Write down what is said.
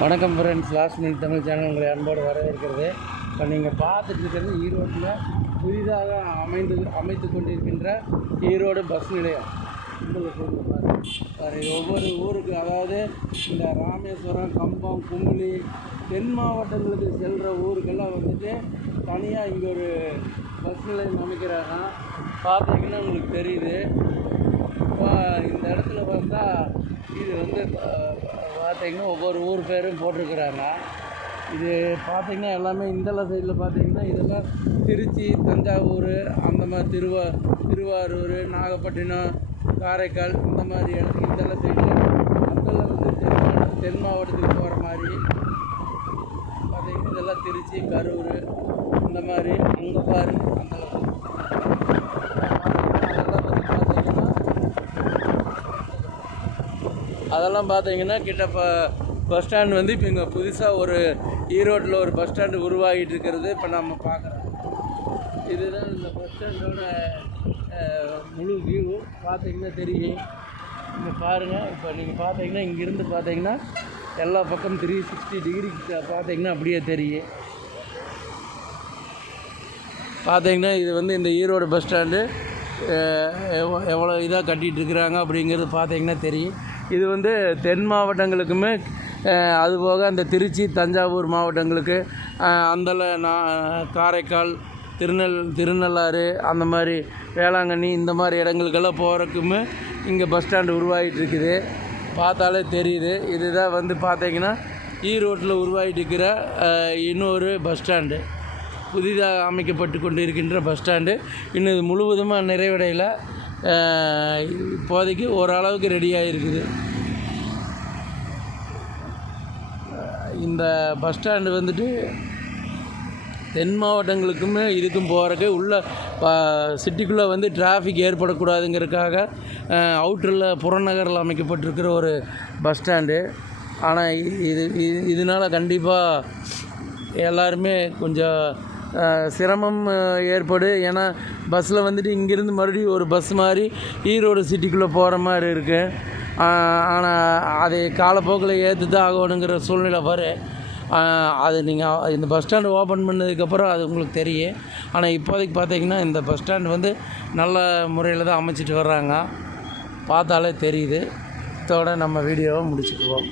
வணக்கம் friends last minute Tamil channel உங்களை அன்போடு வரவேற்கிறது. இப்போ நீங்கள் பார்த்துட்டு இருக்கிறது ஈரோட்டில் புதிதாக அமைந்து அமைத்து கொண்டிருக்கின்ற ஈரோடு பஸ் நிலையம். உங்களுக்கு ஒவ்வொரு ஊருக்கு அதாவது இந்த ராமேஸ்வரம் கம்பம் குமுளி தென் மாவட்டங்களுக்கு செல்கிற ஊருக்கெல்லாம் வந்துட்டு தனியாக இங்கே ஒரு பஸ் நிலையம் அமைக்கிறாங்க. பார்த்தீங்கன்னா உங்களுக்கு தெரியுது. இப்போ இந்த இடத்துல பார்த்தா இது வந்து பார்த்தீங்கன்னா ஒவ்வொரு ஊர் பேரும் போட்டிருக்கிறாங்க. இது பார்த்திங்கன்னா எல்லாமே இந்தல சைடில் பார்த்தீங்கன்னா இதெல்லாம் திருச்சி தஞ்சாவூர் அந்த மாதிரி திருவா திருவாரூர் நாகப்பட்டினம் காரைக்கால் இந்த மாதிரி இடத்துக்கு இந்தல சைடில் அந்தல வந்து தென் தென் மாவட்டத்துக்கு போகிற மாதிரி பார்த்திங்கன்னா இதெல்லாம் திருச்சி கரூர் இந்த மாதிரி அங்கே பாருங்கள் அந்த அதெல்லாம் பார்த்தீங்கன்னா கிட்ட இப்போ பஸ் ஸ்டாண்ட் வந்து இப்போ இங்கே புதுசாக ஒரு ஈரோட்டில் ஒரு பஸ் ஸ்டாண்டு உருவாகிட்டு இருக்கிறது இப்போ நம்ம பார்க்குறோம். இதுதான் இந்த பஸ் ஸ்டாண்டோட முழு வியூ பார்த்தீங்கன்னா தெரியும். இங்கே பாருங்கள் இப்போ நீங்கள் பார்த்தீங்கன்னா இங்கேருந்து பார்த்தீங்கன்னா எல்லா பக்கம் த்ரீ சிக்ஸ்டி டிகிரி பார்த்தீங்கன்னா அப்படியே தெரியும். பார்த்தீங்கன்னா இது வந்து இந்த ஈரோடு பஸ் ஸ்டாண்டு எவ்வளோ எவ்வளோ இதாக கட்டிகிட்டு இருக்கிறாங்க அப்படிங்கிறது பார்த்தீங்கன்னா தெரியும். இது வந்து தென் மாவட்டங்களுக்குமே அதுபோக அந்த திருச்சி தஞ்சாவூர் மாவட்டங்களுக்கு அந்தல நான் காரைக்கால் திருநெல் திருநள்ளாறு அந்த மாதிரி வேளாங்கண்ணி இந்த மாதிரி இடங்களுக்கெல்லாம் போகிறதுக்குமே இங்கே பஸ் ஸ்டாண்டு உருவாகிட்டு இருக்குது பார்த்தாலே தெரியுது. இதுதான் வந்து பார்த்தீங்கன்னா ஈரோட்டில் உருவாகிட்டு இருக்கிற இன்னொரு பஸ் ஸ்டாண்டு புதிதாக அமைக்கப்பட்டு கொண்டு இருக்கின்ற பஸ் ஸ்டாண்டு இன்னும் இது முழுவதுமாக நிறைவடையில். இப்போதைக்கு ஓரளவுக்கு ரெடியாக இருக்குது இந்த பஸ் ஸ்டாண்டு வந்துட்டு தென் மாவட்டங்களுக்குமே இதுக்கும் போகிறக்கு உள்ள சிட்டிக்குள்ளே வந்து டிராஃபிக் ஏற்படக்கூடாதுங்கிறதுக்காக அவுட்டரில் புறநகரில் அமைக்கப்பட்டிருக்கிற ஒரு பஸ் ஸ்டாண்டு ஆனால் இது இது இதனால் கண்டிப்பாக எல்லாருமே கொஞ்சம் சிரமம் ஏற்படு. ஏன்னா பஸ்ஸில் வந்துட்டு இங்கேருந்து மறுபடியும் ஒரு பஸ் மாதிரி ஈரோடு சிட்டிக்குள்ளே போகிற மாதிரி இருக்குது ஆனால் அதை காலப்போக்கில் ஏற்று தான் ஆகணுங்கிற சூழ்நிலை வரும் அது நீங்கள் இந்த பஸ் ஸ்டாண்டு ஓப்பன் பண்ணதுக்கப்புறம் அது உங்களுக்கு தெரியும். ஆனால் இப்போதைக்கு பார்த்தீங்கன்னா இந்த பஸ் ஸ்டாண்ட் வந்து நல்ல முறையில் தான் அமைச்சிட்டு வர்றாங்க. பார்த்தாலே தெரியுது. இதோட நம்ம வீடியோவை முடிச்சுக்குவோம்.